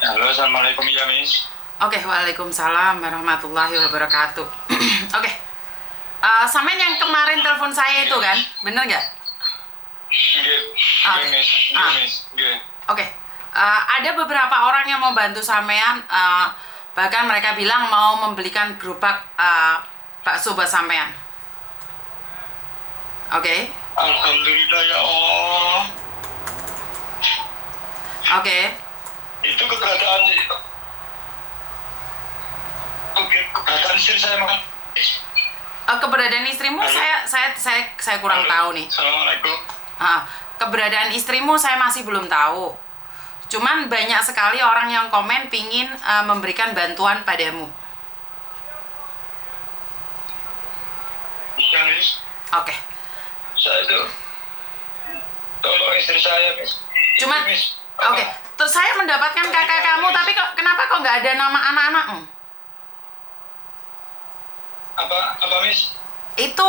Halo, assalamualaikum ya Miss. Oke, waalaikumsalam warahmatullahi wabarakatuh. Oke, sampean yang kemarin telepon saya itu kan, bener nggak? Nggih, Oke. Miss. Ah. Miss. Nggih. Oke, ada beberapa orang yang mau bantu sampean, bahkan mereka bilang mau membelikan gerobak bakso buat sampean. Oke, Alhamdulillah ya Allah. oke. Itu keberadaan istri saya makan. Keberadaan istrimu Halo. saya kurang Halo. tahu nih. Assalamualaikum. Keberadaan istrimu saya masih belum tahu. Cuman banyak sekali orang yang komen pingin memberikan bantuan padamu. Iya Miss. Oke. Saya itu tolong istri saya Miss. Cuman, Miss. oke. Terus saya mendapatkan kakak kamu, tapi kenapa kok nggak ada nama anak-anakmu? Apa Miss? Itu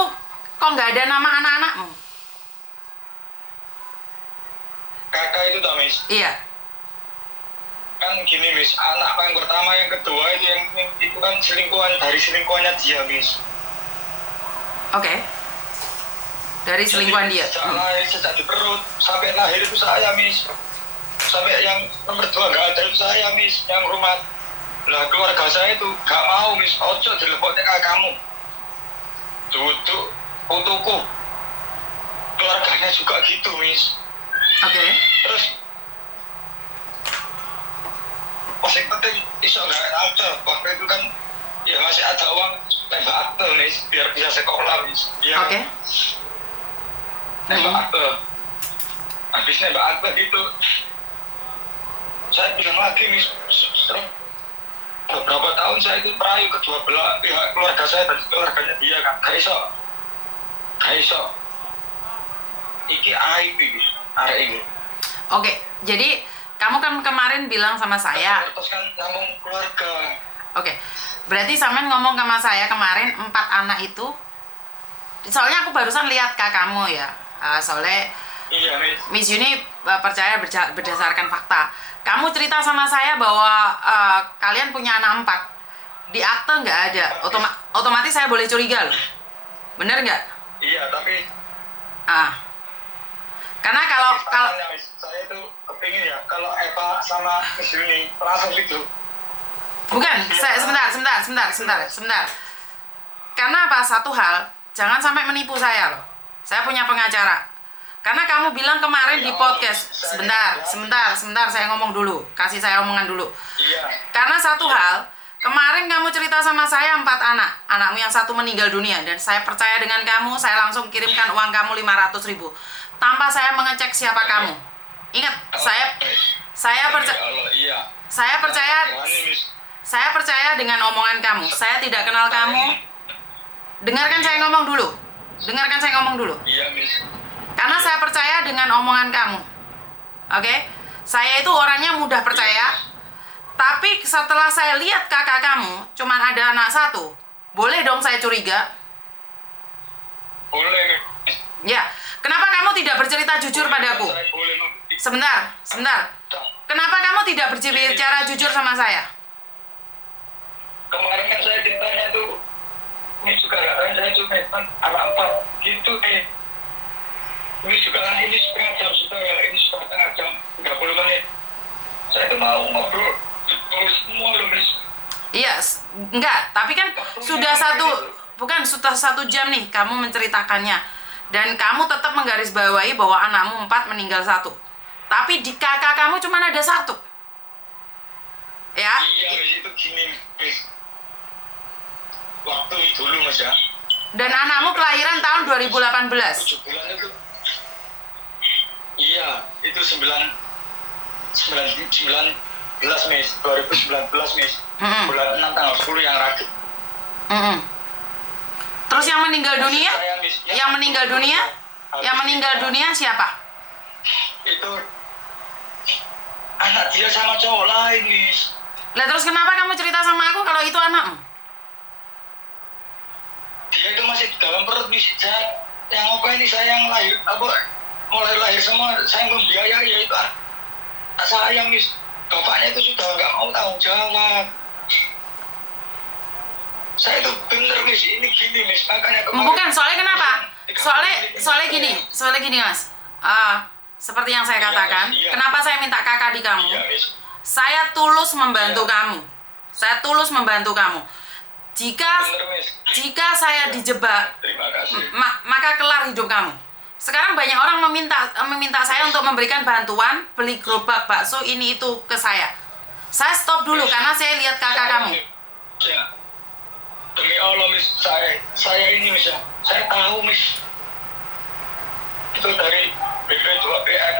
kok nggak ada nama anak-anakmu? Kakak itu tak Miss. Iya. Kan gini Miss, anak yang pertama yang kedua itu yang itu kan selingkuhannya dia Miss. Oke. Dari selingkuhan dia. Sejak di perut sampai lahir itu saya Miss. Sampai yang nomor 2 nggak ada itu saya Miss. Yang rumah lah keluarga saya itu nggak mau Miss. Ojo dilepotnya ke kamu. Duduk fotoku. Keluarganya juga gitu Miss. Oke. Terus masih penting iso nggak ada. Waktu itu kan ya masih ada uang tembak akte Miss biar bisa sekolah Miss. Ya. Oke. Nembak akte. Habis nembak akte gitu. Saya bilang lagi Miss, beberapa tahun saya itu merayu kedua belah pihak keluarga saya dan keluarganya dia kan. Gak iso. Iki aib iki, arek iki. Oke. Jadi kamu kan kemarin bilang sama saya. Terus kan ngomong keluarga. Oke. Berarti sampean ngomong sama saya kemarin 4 anak itu. Soalnya aku barusan lihat kakakmu ya. Soalnya Iya Miss. Miss Yuni percaya berdasarkan fakta. Kamu cerita sama saya bahwa kalian punya anak 4. Di akte nggak ada. Otomatis saya boleh curiga loh. Bener nggak? Iya tapi Karena kalau Miss, saya itu kepingin ya kalau Eva sama Miss Yuni langsung itu. bukan, saya sebentar. Karena apa? Satu hal, jangan sampai menipu saya loh. Saya punya pengacara. Karena kamu bilang kemarin di podcast, sebentar, saya ngomong dulu. Kasih saya omongan dulu. Iya. Karena satu hal, kemarin kamu cerita sama saya 4 anak. Anakmu yang 1 meninggal dunia. Dan saya percaya dengan kamu, saya langsung kirimkan uang kamu 500.000. Tanpa saya mengecek siapa kamu. Ingat, saya percaya. Iya. Saya percaya dengan omongan kamu. Saya tidak kenal kamu. Dengarkan saya ngomong dulu. Iya, Miss. Karena saya percaya dengan omongan kamu. Oke? Saya itu orangnya mudah percaya. Tapi setelah saya lihat kakak kamu cuman ada anak 1, boleh dong saya curiga? Boleh, Miss. Ya. Kenapa kamu tidak bercerita jujur padaku? Saya boleh, Sebentar. Kenapa kamu tidak berbicara jujur sama saya? Kemarin kan saya ditanya tuh, ini juga katanya saya cuma anak 4 gitu Ini juga ini setengah jam sudah ya, ini sudah setengah jam 30 menit. Saya tuh mau ngobrol tulis semua loh Miss. Iya, enggak. Tapi kan sudah 1 jam nih kamu menceritakannya. Dan kamu tetap menggarisbawahi bahwa anakmu 4 meninggal 1. Tapi di kakak kamu cuma ada 1. Ya? Iya Miss, itu gini Miss. Waktu dulu Mas ya. Dan anakmu kelahiran tahun 2018. 7 bulan itu. Iya, itu 19 Miss, 2019 Miss. Bulan 6 tanggal 10 yang rakit. Terus yang meninggal dunia? Saya, Miss, ya. Yang meninggal dunia siapa? Itu anak dia sama cowok lain Miss. Lah terus kenapa kamu cerita sama aku kalau itu anakmu? Dia itu masih di dalam perut Miss. Yang apa ini saya yang lahir mulai lahir semua saya membiayai ya itu anak saya Miss. bapaknya itu sudah nggak mau tanggung jawab. Saya itu bener Miss, ini gini Miss, makanya kemarin. Bukan, soalnya kenapa? Soalnya gini Mas. Seperti yang saya katakan, Iya. kenapa saya minta kakak di kamu? Iya Miss. Saya tulus membantu Iya. kamu. Saya tulus membantu kamu. Bener Miss. Jika saya dijebak, Terima kasih. maka kelar hidup kamu. Sekarang banyak orang meminta saya untuk memberikan bantuan beli gerobak bakso ini itu ke saya. Saya stop dulu karena saya lihat kakak kamu. Ya. Demi Allah Miss, saya ini Miss ya. Saya tahu Miss. Itu dari BP2PM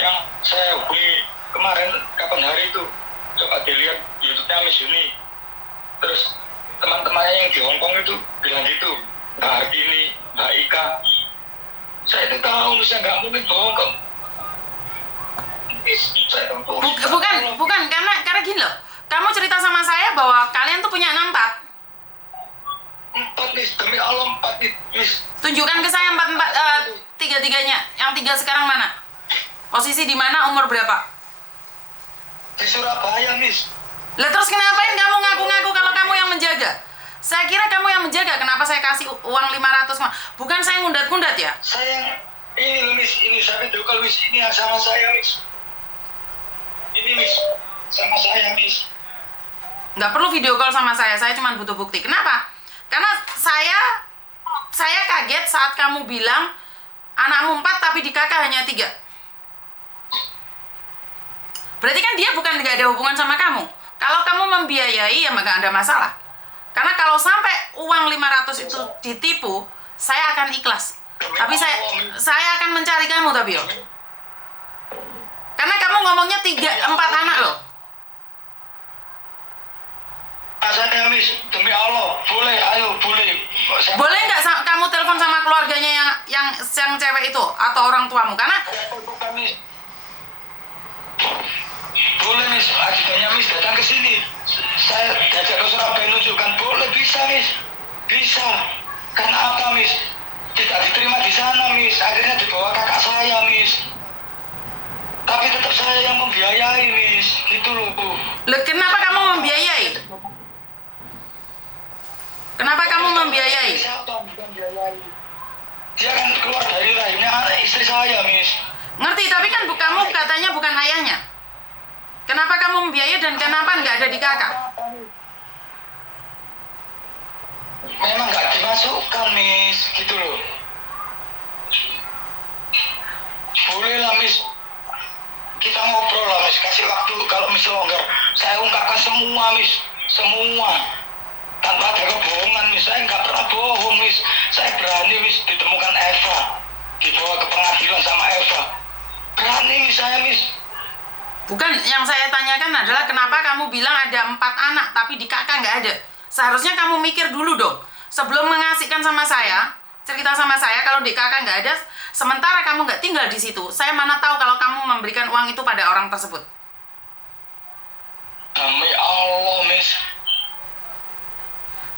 yang saya hubungi kemarin kapan hari itu. Coba dilihat YouTube-nya Miss Yuni. Terus teman-temannya yang di Hongkong itu bilang gitu. Mbak ini, Mbak Ika. Saya itu tahu Miss, nggak mungkin bohong kok. Miss, saya tahu. Bukan karena gini loh. Kamu cerita sama saya bahwa kalian tuh punya 4. 4 Miss, demi Allah 4 Miss. Tunjukkan ke saya 3-3-nya. Yang 3 sekarang mana? Posisi di mana? Umur berapa? Di Surabaya Miss. Lah terus kenapain kamu ngaku-ngaku kalau kamu yang menjaga? Saya kira kamu yang menjaga. Kenapa saya kasih uang 500? Bukan saya ngundat-ngundat ya? Saya ini Miss, ini saya video call Miss, ini yang sama saya Miss. Ini Miss, sama saya Miss. Nggak perlu video call sama saya cuma butuh bukti. Kenapa? Karena saya kaget saat kamu bilang anakmu 4 tapi di kakak hanya 3. Berarti kan dia bukan nggak ada hubungan sama kamu. Kalau kamu membiayai ya nggak ada masalah. Karena kalau sampai uang 500 itu ditipu, saya akan ikhlas. Tapi saya akan mencari kamu tapi yo. Karena kamu ngomongnya 3-4 anak loh. Saya Miss, demi Allah, boleh, ayo boleh. Boleh nggak kamu telepon sama keluarganya yang cewek itu atau orang tuamu? Karena boleh Miss, ajudannya Miss datang ke sini. Saya diajak ke Surabaya nunjukkan, boleh bisa Miss, bisa. Karena apa Miss? Tidak diterima di sana Miss, akhirnya dibawa kakak saya Miss. Tapi tetap saya yang membiayai Miss, gitu loh. Loh, kenapa kamu membiayai? Kenapa kamu membiayai? Siapa membiayai? Dia kan keluar dari rahimnya istri saya Miss. Ngerti, tapi kan kamu katanya bukan ayahnya. Kenapa kamu membiayai dan kenapa nggak ada di kakak? Memang nggak dimasukkan Miss, gitu loh. Boleh lah Miss, kita ngobrol lah Miss, kasih waktu kalau Miss longgar. Saya ungkapkan semua Miss, semua. Tanpa ada kebohongan Miss, saya nggak pernah bohong Miss. Saya berani Miss ditemukan Eva, dibawa ke pengadilan sama Eva. Berani Miss saya Miss. Bukan, yang saya tanyakan adalah kenapa kamu bilang ada 4 anak tapi di kakak nggak ada. Seharusnya kamu mikir dulu dong. Sebelum mengasihkan sama saya, cerita sama saya kalau di kakak nggak ada, sementara kamu nggak tinggal di situ, saya mana tahu kalau kamu memberikan uang itu pada orang tersebut. Demi Allah Miss.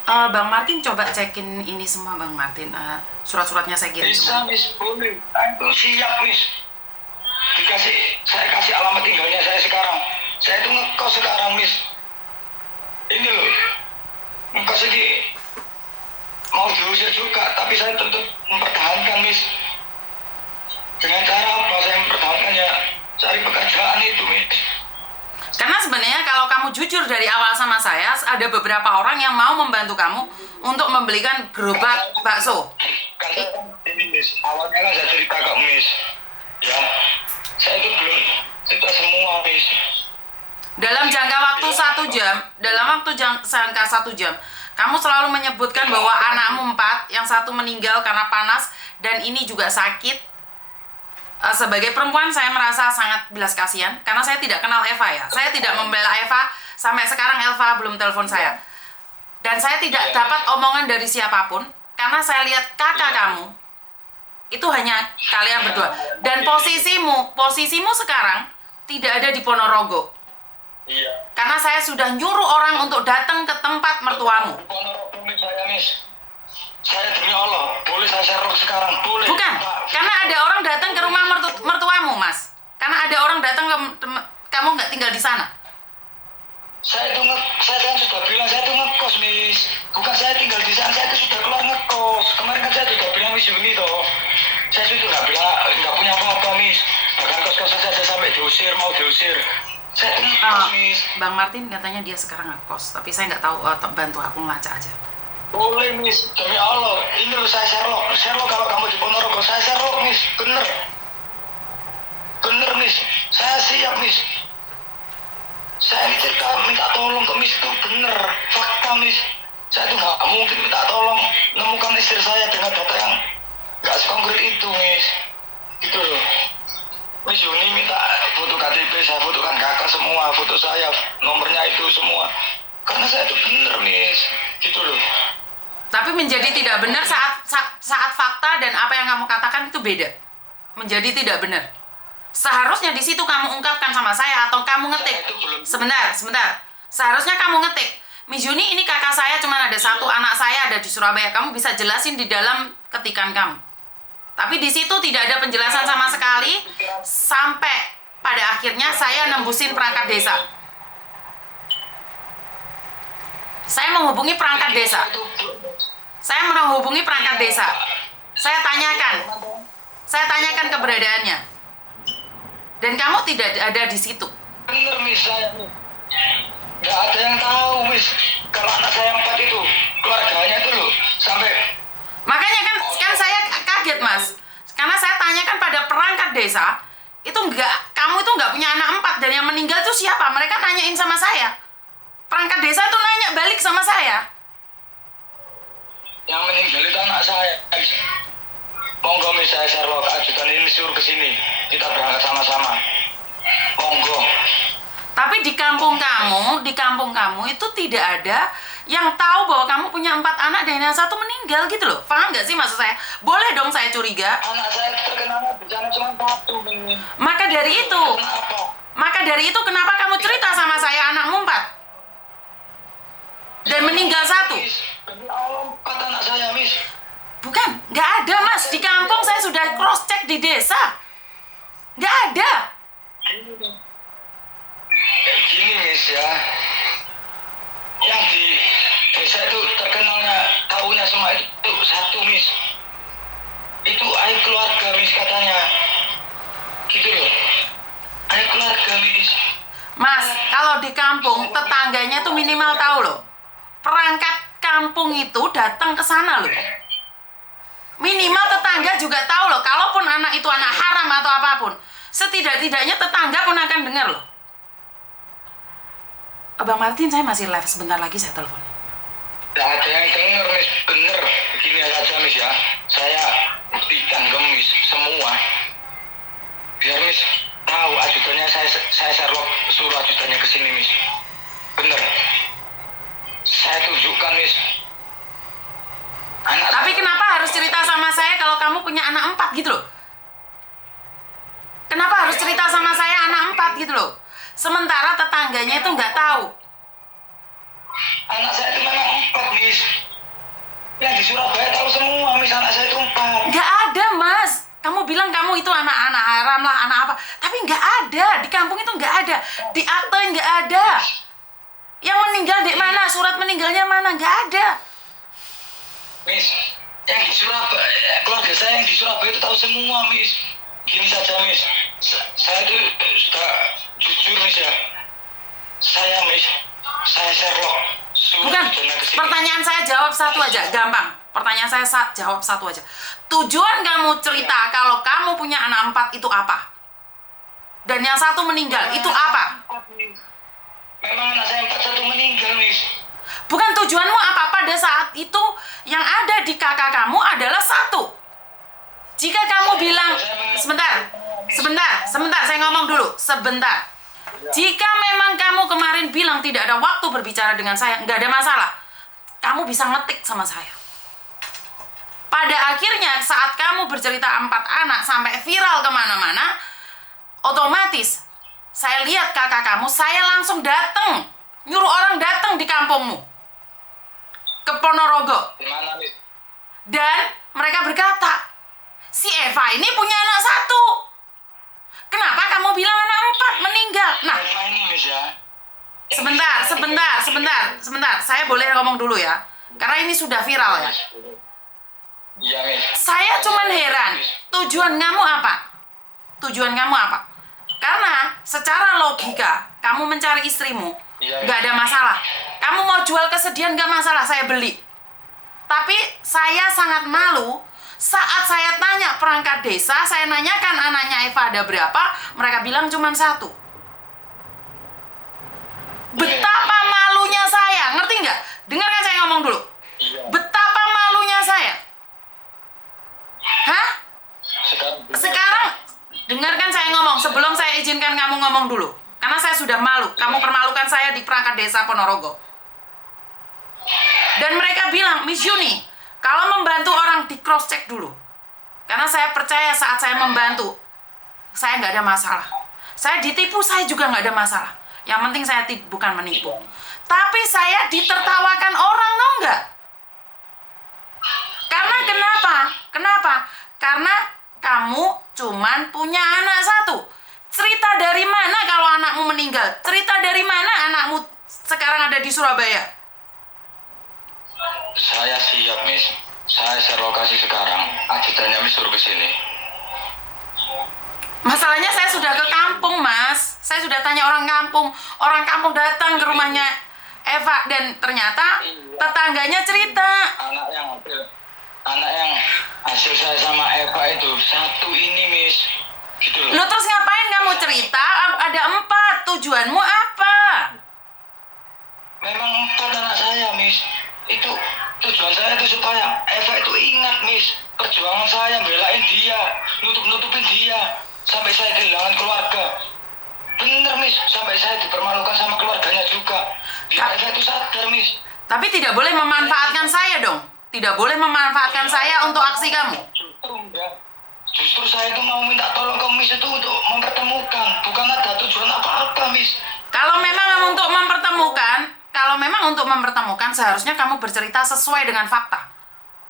Bang Martin coba cekin ini semua Bang Martin. Surat-suratnya saya kirim Bisa semua. Miss, boleh. Aku siap Miss. Saya kasih alamat tinggalnya saya sekarang. Saya itu ngekos sekarang Miss. Ini loh, ngekos ini mau diusir juga, tapi saya tetap mempertahankan Miss. Dengan cara apa saya mempertahankan ya? Cari pekerjaan itu Miss. Karena sebenarnya kalau kamu jujur dari awal sama saya, ada beberapa orang yang mau membantu kamu untuk membelikan gerobak bakso. Karena ini Miss, awalnya kan saya cerita ke Miss. Ya, saya itu belum cerita semua Miss. Dalam jangka waktu 1 jam, jangka 1 jam, kamu selalu menyebutkan bahwa anakmu 4, yang 1 meninggal karena panas, dan ini juga sakit. Sebagai perempuan saya merasa sangat belas kasihan karena saya tidak kenal Eva ya. Saya tidak membela Eva, sampai sekarang Eva belum telepon saya. Dan saya tidak dapat omongan dari siapapun karena saya lihat kakak kamu itu hanya kalian berdua. Dan posisimu sekarang tidak ada di Ponorogo. Iya. Karena saya sudah nyuruh orang untuk datang ke tempat mertuamu. Ponorogo Miss, saya Miss. Saya demi Allah, boleh saya share sekarang, boleh. Bukan, karena ada orang datang ke rumah mertuamu, Mas. Karena ada orang datang kamu nggak tinggal di sana? Saya kan sudah bilang saya itu ngekos, Miss. Bukan saya tinggal di sana, saya itu sudah keluar ngekos. Kemarin kan saya juga bilang Miss Yuni toh. Saya itu nggak punya apa-apa, Miss. Bahkan kos-kosan saya sampai mau diusir. Saya itu ngekos, Miss. Bang Martin katanya dia sekarang ngekos, tapi saya nggak tahu, bantu aku ngelacak aja. Boleh, Miss. Demi Allah, ini loh saya Sherlock. Sherlock kalau kamu di Ponorogo, saya Sherlock, Miss. Bener, Miss. Saya siap, Miss. Saya ini cerita minta tolong ke Miss itu bener, fakta, Miss. Saya itu nggak mungkin minta tolong nemukan istri saya dengan data yang nggak sekonkret itu, Miss. Gitu loh. Miss Yuni minta foto KTP, saya fotokan kakak semua, foto saya, nomornya itu semua. Karena saya itu bener, Miss. Gitu loh. Tapi menjadi tidak benar saat fakta dan apa yang kamu katakan itu beda. Menjadi tidak benar. Seharusnya di situ kamu ungkapkan sama saya atau kamu ngetik. Sebentar. Seharusnya kamu ngetik. Miss Yuni, ini kakak saya cuma ada satu, anak saya ada di Surabaya. Kamu bisa jelasin di dalam ketikan kamu. Tapi di situ tidak ada penjelasan sama sekali sampai pada akhirnya saya nembusin perangkat desa. Saya menghubungi perangkat desa. Saya tanyakan keberadaannya. Dan kamu tidak ada di situ. Bener, Miss, saya nggak ada yang tahu, Miss. Kalau anak saya 4 itu, keluarganya itu loh, sampai... Makanya kan saya kaget, Mas. Karena saya tanyakan pada perangkat desa, kamu itu nggak punya anak 4, dan yang meninggal itu siapa? Mereka nanyain sama saya. Perangkat desa itu nanya balik sama saya. Yang meninggal itu anak saya, Miss. Monggo, Miss, saya Sherlock, ajudan ini suruh ke sini. Kita berangkat sama-sama. Monggo. Tapi di kampung kamu itu tidak ada yang tahu bahwa kamu punya 4 anak dan yang satu meninggal gitu loh. Paham nggak sih maksud saya? Boleh dong saya curiga. Anak saya terkena bencana cuma 1, Miss. Maka dari itu kenapa kamu cerita sama saya anakmu 4? Dan meninggal 1? Demi Allah, 4 anak saya, Miss. Bukan, nggak ada, Mas. Di kampung saya sudah cross check di desa. Nggak ada. Gini, Miss, ya. Yang di desa itu terkenalnya, tahunya semua itu 1, Miss. Itu aib keluarga, Miss, katanya. Gitu loh. Aib keluarga, Miss. Mas, kalau di kampung tetangganya tuh minimal tahu loh. Perangkat kampung itu datang ke sana loh. Minimal tetangga juga tahu loh. Kalaupun anak itu anak haram atau apapun, setidak-tidaknya tetangga pun akan dengar loh. Bang Martin, saya masih live, sebentar lagi saya telepon. Tidak ada yang dengar, Miss. Bener. Begini aja, Miss, ya. Saya buktikan ke Miss semua. Biar Miss tahu ajudannya saya Sherlock, suruh ajudannya ke sini, Miss. Bener. Saya tunjukkan, Miss. Tapi kenapa harus cerita sama saya kalau kamu punya anak 4 gitu loh? Kenapa harus cerita sama saya anak 4 gitu loh? Sementara tetangganya itu nggak tahu. Anak saya itu memang 4, Miss. Yang di Surabaya tahu semua, Miss, anak saya itu 4. Nggak ada, Mas. Kamu bilang kamu itu anak-anak haram lah, anak apa. Tapi nggak ada. Di kampung itu nggak ada. Di akte nggak ada. Yang meninggal di mana? Surat meninggalnya mana? Nggak ada. Miss, yang di Surabaya, keluarga saya yang di Surabaya itu tahu semua, Miss. Gini saja, Miss. Saya itu sudah jujur, Miss, ya. Saya Sherlock. Bukan, pertanyaan saya jawab satu aja, gampang. Pertanyaan saya jawab satu aja. Tujuan kamu cerita kalau kamu punya anak 4 itu apa? Dan yang satu meninggal, itu apa? Memang anak saya 1 meninggal, Miss. Bukan, tujuanmu apa? Pada saat itu yang ada di kakak kamu adalah 1. Jika kamu bilang, sebentar, saya ngomong dulu, sebentar. Jika memang kamu kemarin bilang tidak ada waktu berbicara dengan saya, nggak ada masalah. Kamu bisa ngetik sama saya. Pada akhirnya saat kamu bercerita 4 anak sampai viral kemana-mana, otomatis saya lihat kakak kamu, saya langsung datang, nyuruh orang datang di kampungmu, ke Ponorogo. Dan mereka berkata, si Eva ini punya anak 1. Kenapa kamu bilang anak 4 meninggal? Nah, Eva ini Miss ya. sebentar. Saya boleh ngomong dulu ya. Karena ini sudah viral ya. Iya Miss. Saya cuman heran, tujuan kamu apa? Tujuan kamu apa? Karena secara logika, kamu mencari istrimu, nggak ada masalah. Kamu mau jual kesedihan nggak masalah, saya beli. Tapi saya sangat malu saat saya tanya perangkat desa, saya nanyakan anaknya Eva ada berapa, mereka bilang cuma 1. Betapa malunya saya, ngerti nggak? Dengarkan saya ngomong dulu. Iya. Betapa malunya saya. Hah? Sekarang dengarkan saya ngomong sebelum saya izinkan kamu ngomong dulu. Karena saya sudah malu. Kamu permalukan saya di perangkat desa Ponorogo. Dan mereka bilang, Miss Yuni, kalau membantu orang di cross check dulu. Karena saya percaya saat saya membantu, saya nggak ada masalah. Saya ditipu, saya juga nggak ada masalah. Yang penting saya bukan menipu. Tapi saya ditertawakan orang, tau nggak? Karena kenapa? Karena kamu cuman punya anak 1. Cerita dari mana kalau anakmu meninggal? Cerita dari mana anakmu sekarang ada di Surabaya? Saya siap Miss. Saya share lokasi sekarang. Ajudannya Miss suruh ke sini. Masalahnya saya sudah ke kampung, Mas. Saya sudah tanya orang kampung. Orang kampung datang ke rumahnya Eva dan ternyata tetangganya cerita. Anak yang hasil saya sama Eva itu 1 ini Miss. Gitu loh. Loh, terus ngapain kamu cerita? Ada 4. Tujuanmu apa? Memang 4 anak saya Miss. Itu tujuan saya itu supaya Eva itu ingat Miss. Perjuangan saya belain dia, nutupin dia sampai saya kehilangan keluarga. Bener Miss, sampai saya dipermalukan sama keluarganya juga. Biar Eva itu sadar Miss. Tapi tidak boleh memanfaatkan saya dong. Tidak boleh memanfaatkan saya untuk aksi kamu. Justru saya itu mau minta tolong ke Miss itu untuk mempertemukan. Bukan ada tujuan apa-apa Miss. Kalau memang untuk mempertemukan, seharusnya kamu bercerita sesuai dengan fakta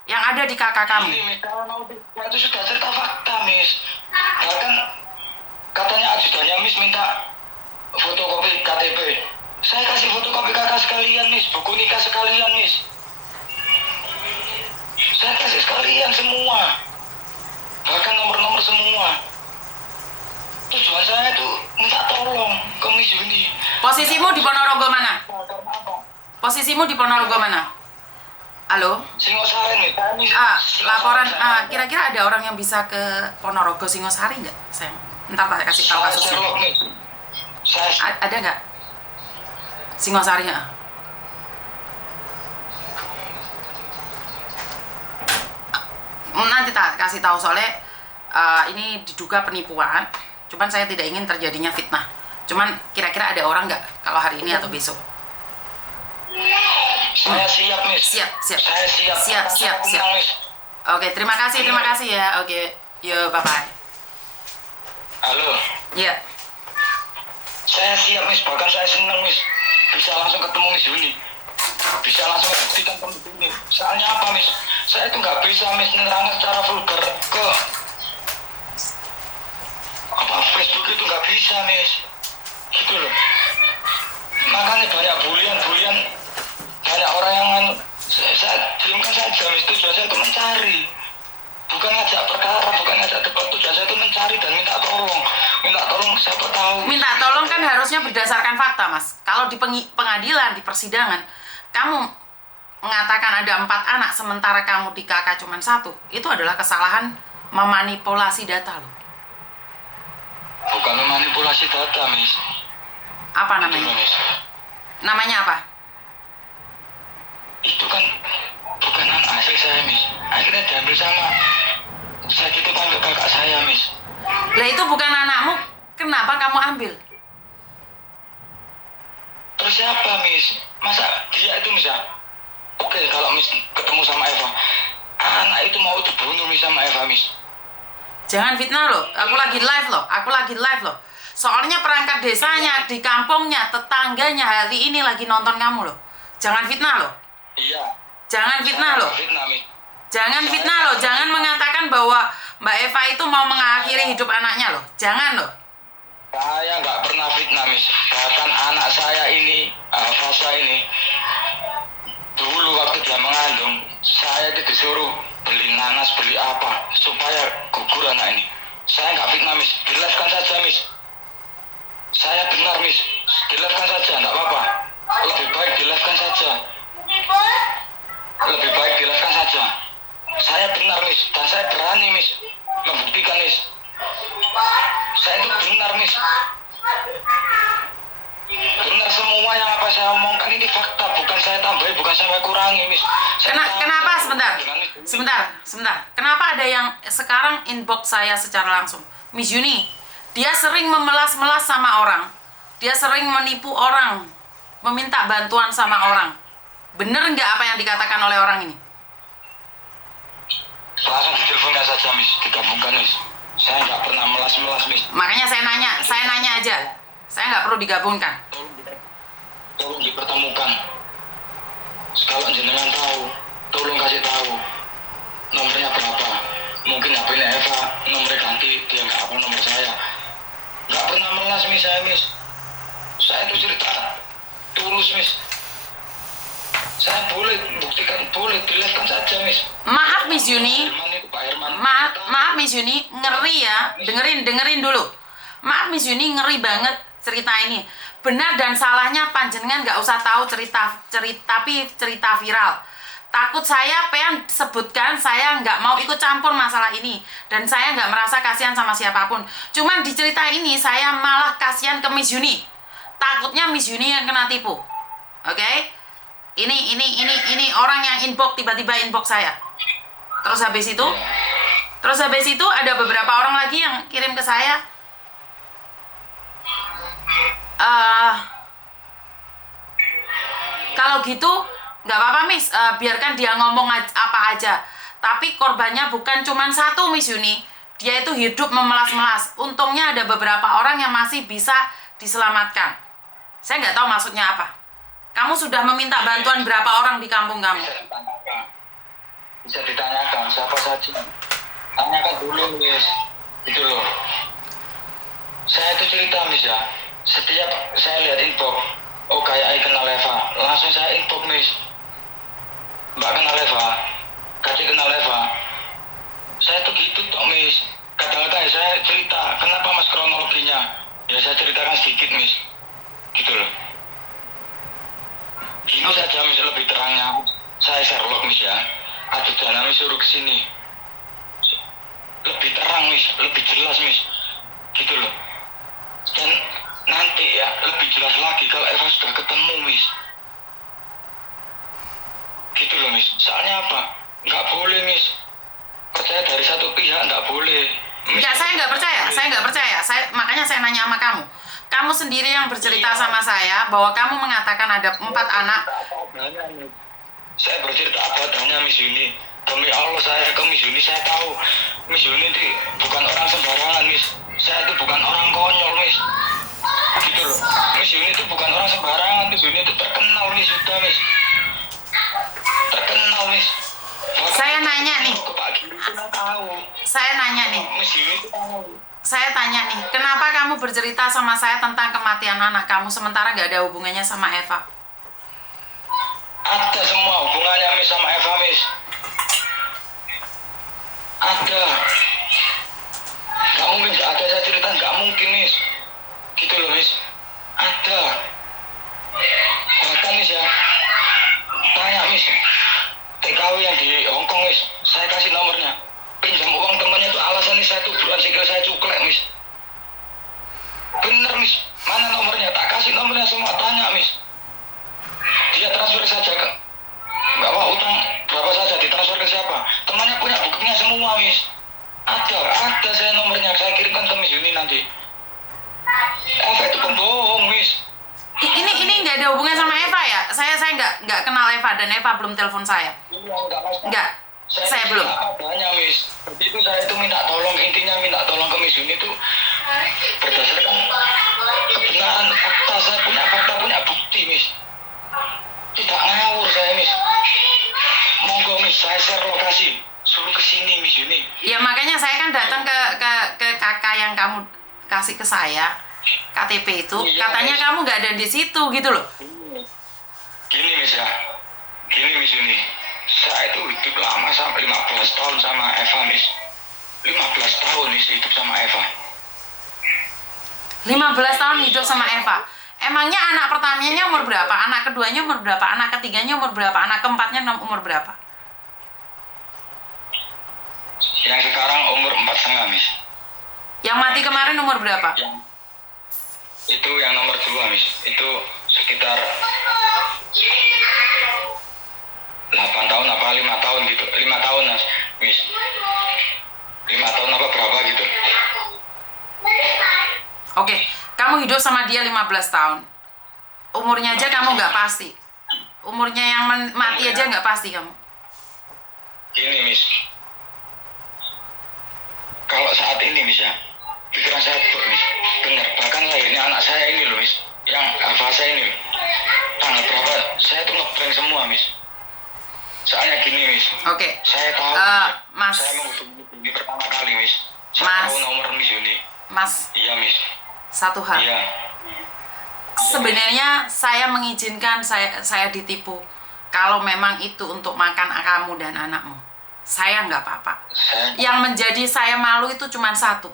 yang ada di kakak kamu. Ini Miss, kalau mau itu sudah cerita fakta Miss. Bahkan katanya ajudannya Miss minta fotokopi KTP. Saya kasih fotokopi kakak sekalian Miss, buku nikah sekalian Miss. Saya kasih sekalian semua. Bahkan nomor-nomor semua. Tujuan saya itu minta tolong ke Miss Yuni. Posisimu di Ponorogo mana? Karena apa? Posisimu di Ponorogo mana? Halo? Singosari nih. Laporan. Kira-kira ada orang yang bisa ke Ponorogo Singosari nggak? Saya ntar tak kasih tahu kasusnya. Ada nggak? Singosari ya? Nanti tak kasih tahu soalnya ini diduga penipuan. Cuman saya tidak ingin terjadinya fitnah. Cuman kira-kira ada orang nggak kalau hari ini atau besok? Saya siap Miss. Siap. Saya siap. Oke, terima kasih ya. Oke, yo bye bye. Halo. Iya. Saya siap Miss, bahkan saya senang Miss. Bisa langsung ketemu Miss Yuni. Bisa langsung buktikan ke Yuni. Soalnya apa Miss? Saya itu nggak bisa Miss nerangin secara vulgar ke Facebook itu nggak bisa Miss. Gitu loh. Makanya banyak bulian, banyak orang yang saya diamkan saja Miss. Tujuan saya itu mencari, bukan ngajak perkara, bukan ngajak debat. Tujuan saya itu mencari dan minta tolong siapa tahu. Minta tolong kan harusnya berdasarkan fakta, Mas. Kalau di pengadilan, di persidangan, kamu mengatakan ada 4 anak sementara kamu di kakak cuma 1, itu adalah kesalahan memanipulasi data loh. Bukan memanipulasi data Miss. Apa namanya? Itu, Miss. Namanya apa? Itu kan bukan anak hasil saya Miss. Akhirnya diambil sama saya titipkan ke kakak saya Miss. Lah itu bukan anakmu, kenapa kamu ambil? Terus siapa Miss? Masa dia itu Miss ya? Oke, kalau Miss ketemu sama Eva, anak itu mau dibunuh Miss sama Eva Miss. Jangan fitnah loh, aku lagi live loh. Soalnya perangkat desanya, di kampungnya, tetangganya hari ini lagi nonton kamu loh. Jangan fitnah loh. Iya. Jangan fitnah loh. Jangan fitnah loh, jangan mengatakan bahwa Mbak Eva itu mau mengakhiri hidup anaknya loh. Jangan loh. Saya nggak pernah fitnah, Miss. Bahkan anak saya ini, Fasa ini, dulu waktu dia mengandung, saya itu disuruh beli nanas, beli apa, supaya gugur anak ini. Saya nggak fitnah, Miss. Jelaskan saja, Miss. Saya benar, Miss. Jelaskan saja, nggak apa-apa. Lebih baik jelaskan saja. Lebih baik jelaskan saja. Saya benar, Miss. Dan saya berani, Miss, membuktikan, Miss. Saya itu benar, Miss. Benar semua yang apa saya omongkan ini fakta, bukan saya tambahin, bukan saya kurangi, Miss. Kenapa sebentar. Kenapa ada yang sekarang inbox saya secara langsung? Miss Yuni, dia sering memelas-melas sama orang. Dia sering menipu orang, meminta bantuan sama orang. Bener nggak apa yang dikatakan oleh orang ini? Langsung di teleponnya saja, Miss, digabungkan, Miss. Saya nggak pernah melas-melas, Miss. Makanya saya nanya aja. Saya nggak perlu digabungkan. Tolong dipertemukan. Kalau jenengan tahu, tolong kasih tahu nomornya berapa. Mungkin HP-nya Eva, nomornya ganti, dia nggak apa nomor saya. Nggak pernah melas, Miss, saya itu cerita tulus, Miss. Saya boleh buktikan, boleh jelaskan saja, Miss. Maaf Miss Yuni. Pak Herman. Maaf Miss Yuni, ngeri ya. Dengerin dulu. Maaf Miss Yuni, ngeri banget cerita ini. Benar dan salahnya panjenengan nggak usah tahu tapi cerita viral. Takut saya pengen sebutkan, saya nggak mau ikut campur masalah ini. Dan saya nggak merasa kasihan sama siapapun. Cuman di cerita ini saya malah kasihan ke Miss Yuni. Takutnya Miss Yuni yang kena tipu. Oke? Ini orang yang tiba-tiba inbox saya. Terus habis itu ada beberapa orang lagi yang kirim ke saya. Kalau gitu nggak apa-apa, Miss, biarkan dia ngomong apa aja. Tapi korbannya bukan cuma satu, Miss Yuni. Dia itu hidup memelas-melas. Untungnya ada beberapa orang yang masih bisa diselamatkan. Saya nggak tahu maksudnya apa. Kamu sudah meminta bantuan berapa orang di kampung kamu? Bisa ditanyakan siapa saja. Tanyakan dulu, Miss. Itu loh. Saya itu cerita, Miss, ya. Setiap saya lihat inbox, oh kayak kenal Eva, langsung saya inbox, Miss. Mbak kenal Eva, Kak kenal Eva. Saya tuh gitu toh, Miss. Kadang-kadang saya cerita, kenapa Mas kronologinya? Ya saya ceritakan sedikit, Miss. Gitu loh. Gini saja, Miss, lebih terangnya. Saya Sherlock, Miss, ya. Adegan Miss suruh kesini. Lebih terang, Miss, lebih jelas, Miss. Gitu loh. Dan nanti ya lebih jelas lagi kalau Eva sudah ketemu, Miss. Gitu loh, Miss. Soalnya apa? Nggak boleh, Miss. Percaya dari satu pihak nggak boleh. Enggak, saya nggak percaya. Makanya saya nanya sama kamu. Kamu sendiri yang bercerita sama saya bahwa kamu mengatakan ada 4 anak. Saya bercerita apa adanya, Miss Yuni. Demi Allah saya ke Miss Yuni, saya tahu Miss Yuni itu bukan orang sembarangan, Miss. Saya itu bukan orang konyol, Miss. Gitu loh. Miss Yuni itu bukan orang sembarangan. Miss Yuni itu terkenal, Miss. Sudah, Miss. Terkenal, Miss. Saya nanya nih. Miss Yuni itu tahu. Saya tanya nih, kenapa kamu bercerita sama saya tentang kematian anak kamu sementara nggak ada hubungannya sama Eva? Ada semua hubungannya, Miss, sama Eva, Miss. Ada. Nggak mungkin nggak ada, saya cerita nggak mungkin, Miss. Gitu loh, Miss. Ada. Bahkan, Miss, ya. Tanya, Miss. TKW yang di Hongkong, Miss. Saya kasih nomornya. Pinjam uang temannya itu alasannya saya tuburan sikil saya cuklek, Miss. Bener, Miss. Mana nomornya? Tak kasih nomornya semua. Tanya, Miss. Dia transfer saja ke nggak mau utang berapa saja ditransfer ke siapa? Temannya punya buktinya semua, Miss. Ada saya nomornya, saya kirimkan ke Miss Yuni nanti. Eva itu pembohong, Miss. Ini nggak ada hubungan sama Eva ya? Saya nggak kenal Eva dan Eva belum telepon saya. Nggak. Saya belum. Banyak, Miss. Seperti itu saya itu minta tolong, intinya minta tolong ke Miss Yuni itu berdasarkan kebenaran fakta. Saya punya fakta, punya bukti, Miss. Tidak ngawur saya, Miss. Monggo, Miss, saya share lokasi. Suruh ke sini, Miss Yuni. Ya makanya saya kan datang ke kakak yang kamu kasih ke saya. KTP itu Iya, katanya Miss. kamu nggak ada di situ gitu loh. Gini Miss ya, gini Miss Yuni, saya itu hidup lama sampai 15 tahun sama Eva Miss. 15 tahun Miss hidup sama Eva. 15 tahun hidup sama Eva. Emangnya anak pertamanya umur berapa? Anak keduanya umur berapa? Anak ketiganya umur berapa? Anak keempatnya umur berapa? Yang sekarang umur 4,5 Miss. Yang mati kemarin umur berapa? Yang itu yang nomor 2 Miss, itu sekitar 8 tahun apa 5 tahun gitu, 5 tahun Miss, 5 tahun apa berapa gitu. Oke, kamu hidup sama dia 15 tahun. Umurnya aja kamu nggak pasti. Umurnya yang mati aja nggak pasti kamu. Gini Miss, kalau saat ini Miss ya, pikiran saya Miss, benar, bahkan lahirnya anak saya ini loh Miss, yang Ava saya ini loh, tanggal berapa, saya tuh ngeblank semua Miss. Soalnya gini Miss, Oke. saya tahu Mas. saya menghubungi pertama kali Miss, saya Mas. tahu nomor Miss Yuni. Mas, Iya Miss. satu hal. Iya. Sebenarnya saya mengizinkan saya ditipu. Kalau memang itu untuk makan kamu dan anakmu, saya nggak apa-apa. Yang menjadi saya malu itu cuma satu.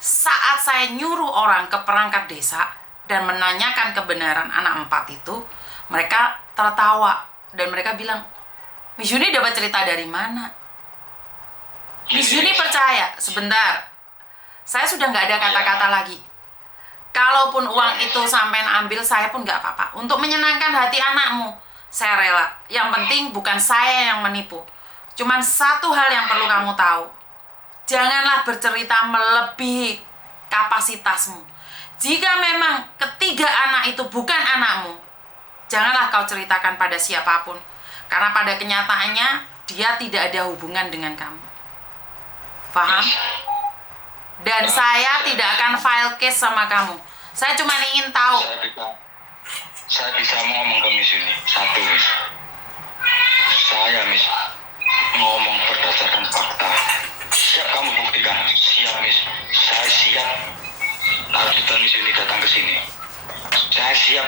Saat saya nyuruh orang ke perangkat desa dan menanyakan kebenaran anak 4 itu, mereka tertawa dan mereka bilang, Miss Yuni dapat cerita dari mana? Miss Yuni percaya. Sebentar, saya sudah nggak ada kata-kata lagi. Kalaupun uang itu sampean ambil, saya pun nggak apa-apa. Untuk menyenangkan hati anakmu, saya rela. Yang penting bukan saya yang menipu. Cuman satu hal yang perlu kamu tahu. Janganlah bercerita melebihi kapasitasmu. Jika memang ketiga anak itu bukan anakmu, janganlah kau ceritakan pada siapapun. Karena pada kenyataannya, dia tidak ada hubungan dengan kamu. Paham? Dan saya tidak akan file case sama kamu. Saya cuma ingin tahu. Saya bisa ngomong ke Miss ini satu Miss. Saya Miss ngomong berdasarkan fakta. Siap kamu buktikan? Siap Miss. Saya siap. Ajudan Miss ini datang ke sini. Saya siap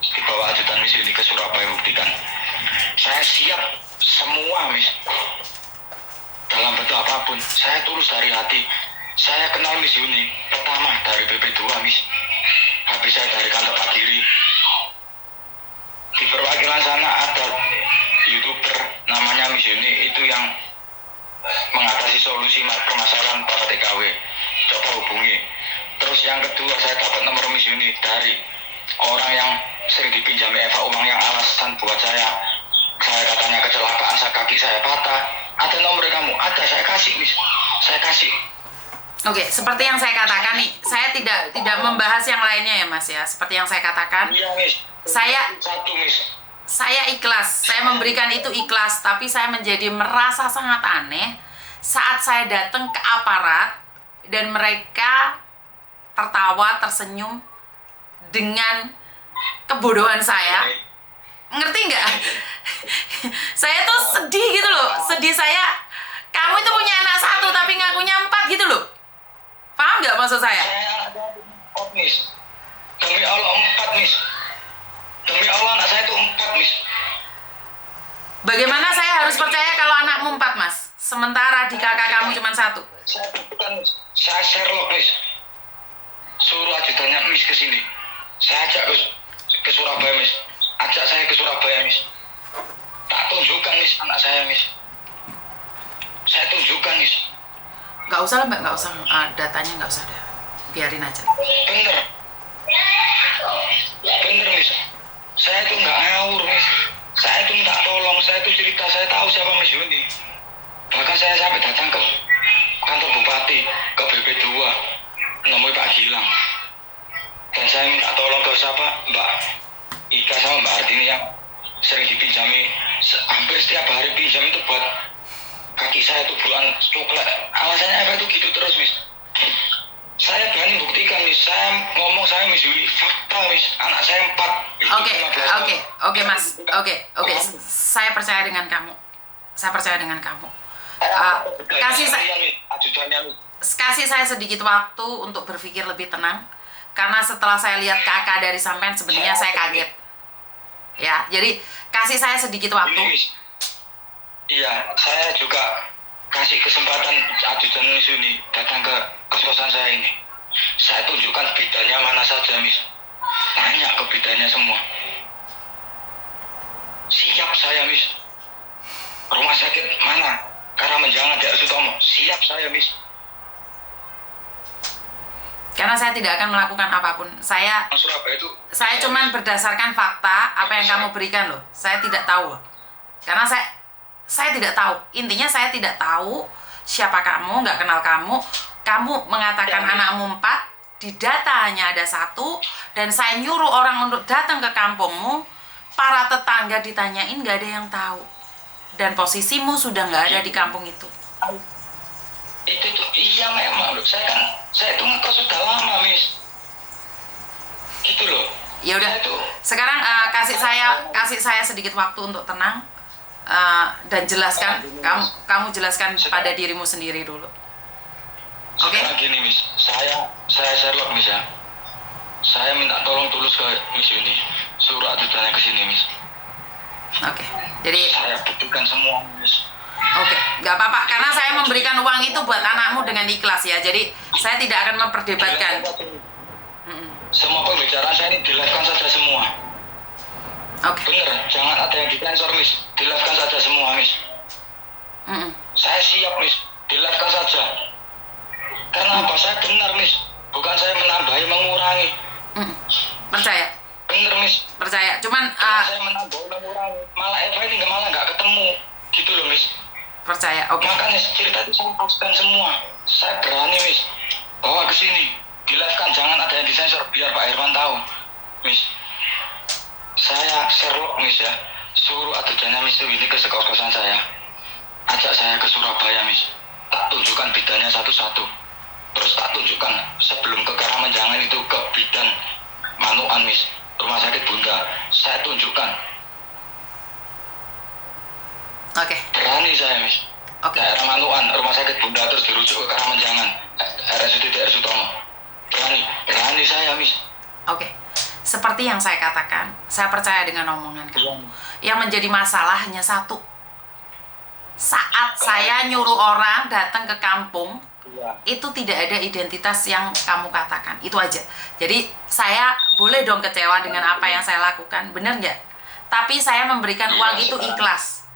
dibawa ajudan Miss ini ke Surabaya buktikan. Saya siap semua Miss. Dalam bentuk apapun, saya tulus dari hati. Saya kenal Miss Yuni pertama dari PP2 Miss. Habis saya dari kantor Pak Giri. Di perwakilan sana ada YouTuber namanya Miss Yuni, itu yang mengatasi solusi permasalahan para TKW. Coba hubungi. Terus yang kedua, saya dapat nomor Miss Yuni dari orang yang sering dipinjami Eva uang yang alasan buat saya katanya kecelakaan, kaki saya patah. Ada nomor kamu? Ada, saya kasih Miss. Saya kasih. Oke, seperti yang saya katakan nih, saya tidak membahas yang lainnya ya Mas ya. Seperti yang saya katakan, Iya Miss. Satu Miss. Saya ikhlas, saya memberikan itu ikhlas, tapi saya menjadi merasa sangat aneh saat saya datang ke aparat dan mereka tertawa, tersenyum dengan kebodohan saya. Ngerti nggak? Saya tuh sedih gitu loh, sedih saya. Kamu itu punya anak 1 tapi ngakunya 4 gitu loh. Paham nggak maksud saya? Saya ada 4 Miss. Demi Allah 4 Miss. Demi Allah anak saya itu 4 Miss. Bagaimana saya harus percaya kalau anakmu 4 Mas? Sementara di kakak kamu cuma 1. Saya bukan Miss. Saya Sherlock Miss. Suruh ajudannya Miss ke sini. Saya ajak ke Surabaya Miss. Ajak saya ke Surabaya Miss. Tak tunjukkan Miss anak saya Miss. Saya tunjukkan Miss. Nggak usah lah Mbak, nggak usah. Datanya nggak usah deh. Biarin aja. Bener. Bener Miss. Saya itu nggak ngawur Miss. Saya itu minta tolong. Saya itu cerita. Saya tahu siapa Miss Yuni. Bahkan saya sampai datang ke kantor bupati, ke BP2, nemui Pak Gilang. Dan saya minta tolong ke siapa? Mbak Ika sama Mbak Artini yang sering dipinjami, hampir setiap hari pinjam itu buat kaki saya tubuhan coklat. Alasannya apa itu gitu terus Miss. Saya berani buktikan Miss. Saya ngomong saya Miss Yuli, fakta Miss. Anak saya 4. Oke Mas. Oke. Saya percaya dengan kamu. Kasih saya sedikit waktu untuk berpikir lebih tenang. karena setelah saya lihat kakak dari sampean sebenarnya saya kaget. Ya, jadi kasih saya sedikit waktu. Ini, Miss. Iya, saya juga kasih kesempatan ajudan Miss Yuni datang ke kos-kosan saya ini. Saya tunjukkan bidannya mana saja, Miss. Tanya ke bidannya semua. Siap saya, Miss. Rumah sakit mana? Karena menjangan di Sutomo. Siap saya, Miss. Karena saya tidak akan melakukan apapun. Saya Surabaya itu. Saya cuman berdasarkan fakta apa yang kamu berikan loh. Saya tidak tahu. Karena saya tidak tahu. Intinya saya tidak tahu siapa kamu, nggak kenal kamu. Kamu mengatakan anakmu 4, di data hanya ada 1, dan saya nyuruh orang untuk datang ke kampungmu. Para tetangga ditanyain nggak ada yang tahu. Dan posisimu sudah nggak ada di kampung itu. Itu tuh iya memang loh. Saya tuh ngekos sudah lama, Miss. Gitu loh. Ya udah. Sekarang kasih saya sedikit waktu untuk tenang dan jelaskan. Kamu jelaskan pada dirimu sendiri dulu. Oke. Sekarang gini, Miss. Saya Sherlock, Miss ya. Saya minta tolong tulus ke Miss Yuni. Suruh ajudannya ke sini, Miss. Oke. Jadi saya buktikan semua, Miss. Oke, nggak apa-apa. Karena saya memberikan uang itu buat anakmu dengan ikhlas ya. Jadi saya tidak akan memperdebatkan. Semua pembicaraan saya ini di-live-kan saja semua. Oke. Bener, jangan ada yang disensor, Miss. Di-live-kan saja semua, Miss. Saya siap, Miss. Di-live-kan saja. Karena apa? Saya benar, Miss. Bukan saya menambahi, mengurangi. Percaya. Bener, Miss. Percaya. Cuman saya menambahi, mengurangi. Malah Eva ini malah nggak ketemu. Gitu loh, Miss. Percaya. Oke. Makanya cerita itu saya poskan semua. Saya berani, Miss. Bawa ke sini. Di-live-kan, jangan ada yang disensor biar Pak Irwan tahu, Miss. Saya Sherlock, Miss ya. Suruh ajudannya Miss ini ke sekos-kosan saya. Ajak saya ke Surabaya, Miss. Tak tunjukkan bidannya satu-satu. Terus tak tunjukkan sebelum ke Karamenjangan itu ke bidan Manuan, Miss. Rumah sakit Bunda. Saya tunjukkan. Oke. Berani saya, Miss. Oke. Daerah Manuan, rumah sakit Bunda, terus dirujuk ke Karamenjangan. RSUD DR Sutomo. Berani saya, Miss. Oke. Seperti yang saya katakan, saya percaya dengan omongan kamu. Yang menjadi masalah hanya satu. Saat saya nyuruh orang datang ke kampung, itu tidak ada identitas yang kamu katakan. Itu aja. Jadi saya boleh dong kecewa dengan apa yang saya lakukan. Bener nggak? Tapi saya memberikan uang itu ikhlas.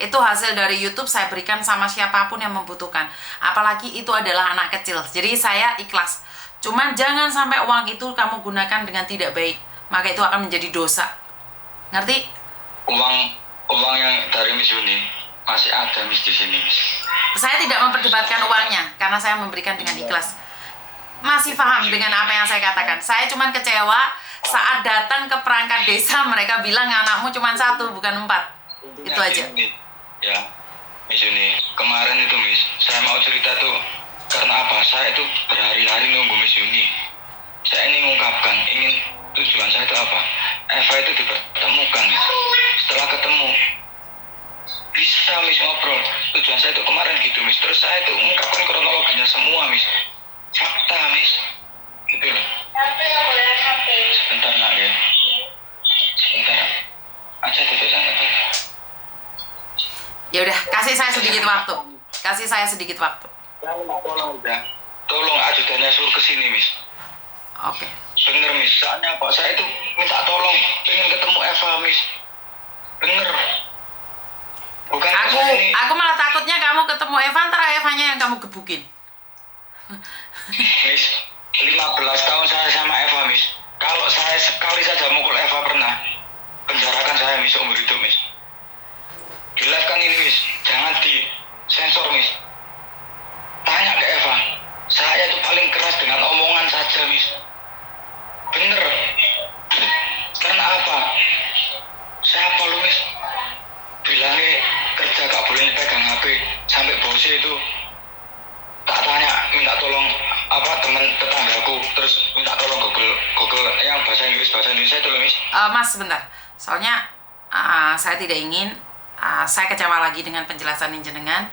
Itu hasil dari YouTube, saya berikan sama siapapun yang membutuhkan. Apalagi itu adalah anak kecil. Jadi saya ikhlas. Cuman jangan sampai uang itu kamu gunakan dengan tidak baik. Maka itu akan menjadi dosa. Ngerti? Uang yang dari Miss Yuni masih ada, Miss, di sini, Miss. Saya tidak memperdebatkan uangnya karena saya memberikan dengan ikhlas. Masih paham dengan apa yang saya katakan. Saya cuman kecewa saat datang ke perangkat desa mereka bilang anakmu cuma 1 bukan 4. Itu aja. Ya, Miss Yuni. Kemarin itu, Miss, saya mau cerita tuh karena apa? Saya itu berhari-hari nunggu Miss Yuni. Saya ini mengungkapkan, tujuan saya itu apa? Eva itu dipertemukan, Miss. Setelah ketemu, bisa, Miss, ngobrol. Tujuan saya itu kemarin gitu, Miss. Terus saya itu mengungkapkan kronologinya semua, Miss. Fakta, Miss. Gitu loh. Sebentar, nak, ya. Sebentar. Aja duduk sana. Ya udah, kasih saya sedikit waktu. Kasih saya sedikit waktu. Tolong ajudannya suruh ke sini, Miss. Oke. Bener, Miss. Soalnya Pak, saya itu minta tolong pengen ketemu Eva, Miss. Bener. Bukan Aku malah takutnya kamu ketemu Eva, ntar Evanya yang kamu gebukin. Miss, 15 tahun saya sama Eva, Miss. Kalau saya sekali saja mukul Eva pernah, penjarakan saya, Miss, umur hidup, Miss. Di-live-kan ini, Miss. Jangan di sensor, Miss. Tanya ke Eva. Saya itu paling keras dengan omongan saja, Miss. Bener. Karena apa? Siapa lu, Miss? Bilangnya kerja gak boleh pegang HP. Sampai bosnya itu tak tanya, minta tolong teman tetanggaku, terus minta tolong Google yang bahasa Inggris, bahasa Indonesia itu loh, Miss. Mas, sebentar. Soalnya saya tidak ingin saya kecewa lagi dengan penjelasan jenengan.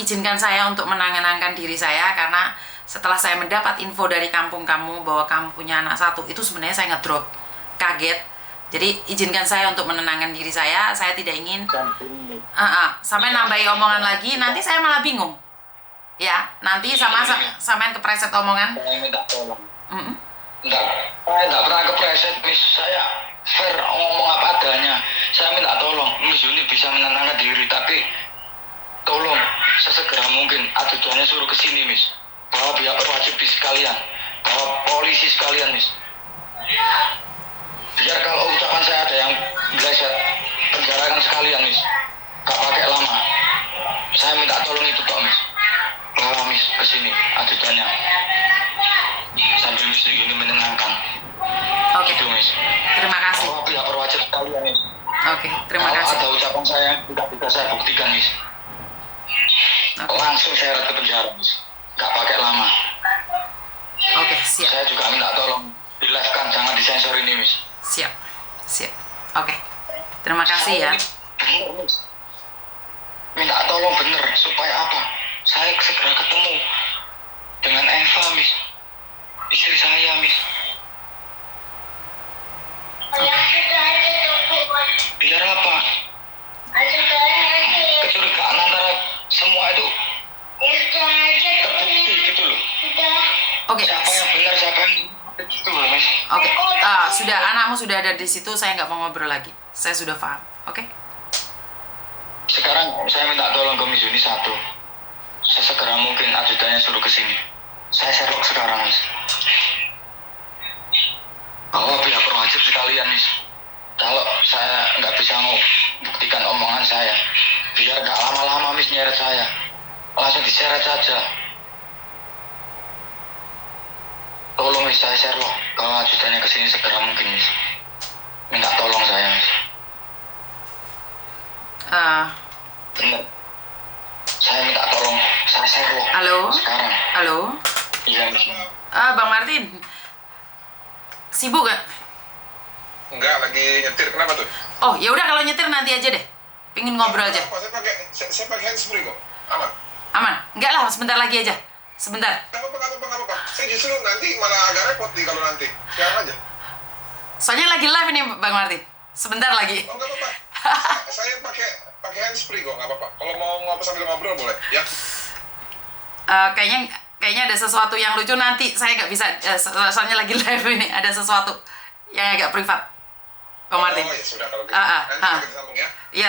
Izinkan saya untuk menenangkan diri saya karena setelah saya mendapat info dari kampung kamu bahwa kamu punya anak satu, itu sebenarnya saya ngedrop, kaget. Jadi izinkan saya untuk menenangkan diri saya tidak ingin sampai nambahi omongan lagi, nanti saya malah bingung. Ya, nanti samain kepreset omongan. Saya minta tolong. Saya enggak pernah kepreset, Miss. Saya fair ngomong apa adanya. Saya minta tolong, Miss Yuni bisa menenangkan diri, tapi tolong sesegera mungkin ajudannya suruh ke sini, Miss. Bawa pihak berwajib di sekalian, bawa polisi sekalian, Miss. Biar kalau ucapan saya ada yang meleset, penjarakan sekalian, Miss. Gak pakai lama. Saya minta tolong itu, Pak, Miss. Bawa, Miss, ke sini ajudannya. Sambil Miss ini menenangkan. Oke. Gitu, Miss. Terima kasih. Bawa pihak berwajib sekalian, Miss. Oke, terima Kalau kasih. ada ucapan saya yang tidak bisa saya buktikan, Miss. Langsung seret ke penjara, Miss. Gak pakai lama. Oke, siap. Saya juga minta tolong di live kan, jangan disensor ini, Miss. Siap. Oke. Terima kasih ya. Bener, Miss. Minta tolong bener, supaya apa? Saya segera ketemu dengan Eva, Miss. Istri saya, Miss. Biar apa? Kecurigaan antara semua itu terbukti gitu loh. Oke. Siapa yang benar, siapa yang gitu loh, Miss. Oke. Sudah, anakmu sudah ada di situ, saya nggak mau ngobrol lagi. Saya sudah paham. Oke. Sekarang saya minta tolong ke Miss Yuni satu. Sesegera mungkin ajudannya suruh ke sini. Saya serok sekarang, Miss. Bawa pihak berwajib sekalian, Miss. Kalau saya nggak bisa buktikan omongan saya, biar nggak lama-lama, Miss, nyeret saya. Langsung diseret saja. Tolong, Miss, saya share loh. Kalau ajudannya ke sini segera mungkin, Miss. Minta tolong saya, Miss. Bener. Saya minta tolong, saya share loh. Halo? Sekarang. Halo? Iya, Miss. Bang Martin. Sibuk gak? Enggak, lagi nyetir. Kenapa tuh? Oh, ya udah kalau nyetir nanti aja deh. Pingin ngobrol aja. Apa? Saya pakai handsfree kok. Aman. Aman? Enggak lah, sebentar lagi aja. Sebentar. Nggak apa-apa. Saya justru nanti malah agak repot nih kalau nanti. Sekarang aja. Soalnya lagi live ini Bang Martin. Sebentar lagi. Oh, nggak apa-apa. Saya pakai handsfree kok, nggak apa-apa. Kalau mau ngobrol sambil ngobrol boleh, ya? Kayaknya ada sesuatu yang lucu nanti. Saya nggak bisa, soalnya lagi live ini. Ada sesuatu yang agak privat. Bang Martin. Oh, ya sudah kalau gitu. Nanti kita sambung ya. Iya,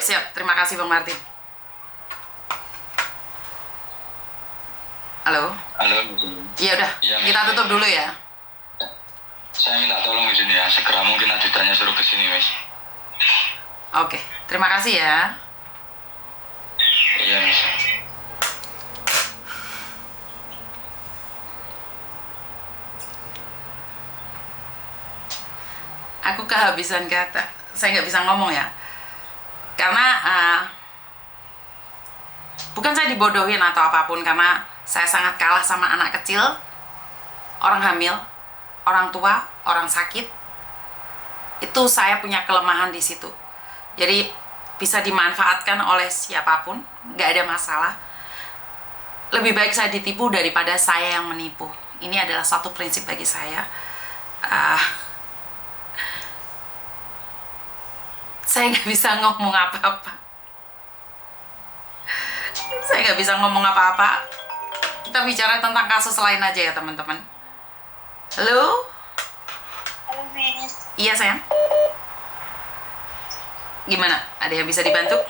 siap. Terima kasih Bang Martin. Halo? Halo, Miss. Iya udah, Iya, kita Miss. tutup dulu ya. Saya minta tolong di sini ya, segera mungkin ajudannya suruh ke sini, Miss. Oke, terima kasih ya. Iya, Miss. Aku kehabisan kata. Saya nggak bisa ngomong ya. Karena bukan saya dibodohin atau apapun, karena saya sangat kalah sama anak kecil, orang hamil, orang tua, orang sakit. Itu saya punya kelemahan di situ. Jadi bisa dimanfaatkan oleh siapapun, nggak ada masalah. Lebih baik saya ditipu daripada saya yang menipu. Ini adalah satu prinsip bagi saya. Saya nggak bisa ngomong apa-apa. Kita bicara tentang kasus lain aja ya teman-teman. Halo? Halo, Miss. Iya sayang. Gimana? Ada yang bisa dibantu?